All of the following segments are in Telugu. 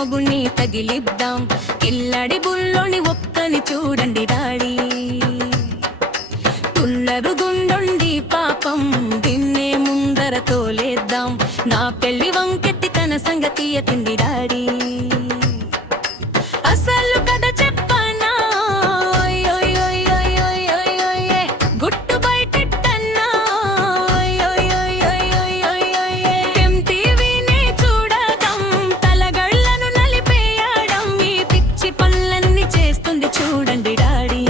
మొగుణ్ణి తగిలిద్దాం. కిల్లడి బుల్లోని ఒక్కని చూడండి డాడీ. తుల్లరు గుండొండి పాపం దీన్నే ముందర తోలేద్దాం. నా పెళ్లి వంకెత్తి తన సంగతి ఎత్తింది డాడీ. అసలు కథ చెప్పనా గుట్టు బయటెట్టన్నా. ఎంటీవీనే చూడటం తలగళ్ళను నలిపేయడం ఈ పిచ్చి పనులన్నీ చేస్తుంది చూడండి డాడీ.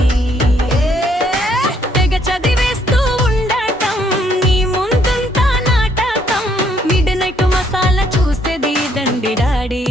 తెగ చదివేస్తూ ఉండటం నీ ముందుంతా నాటకం. మిడ్ నైట్ మసాలా చూసేది దండి డాడీ.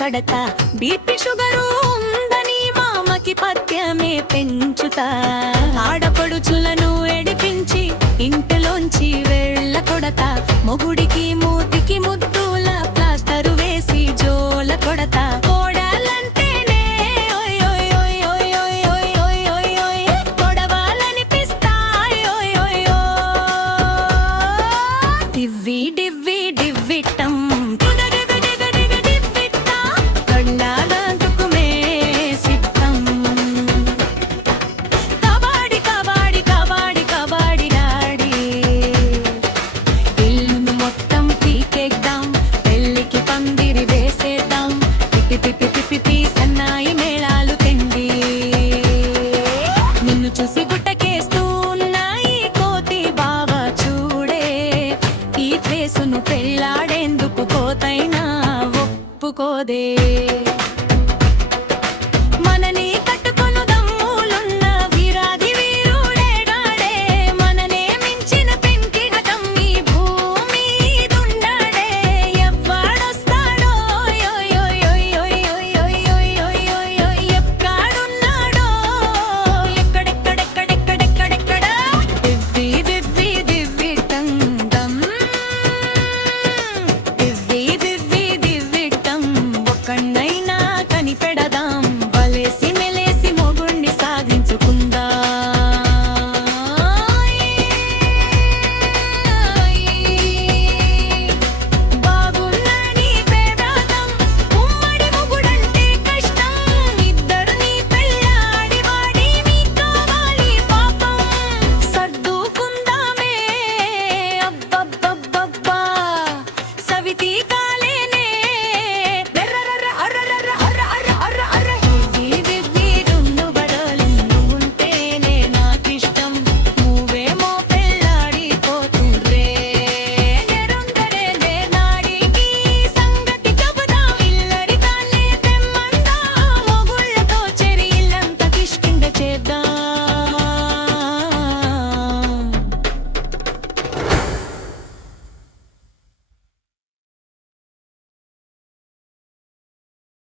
కడతా బీపీ షుగరు ఉందని మామకి పథ్యమే పెంచుతా. ఆడపడుచులను ఎడిపించి ఇంటిలోంచి వెళ్ళ కొడతా. మొగుడి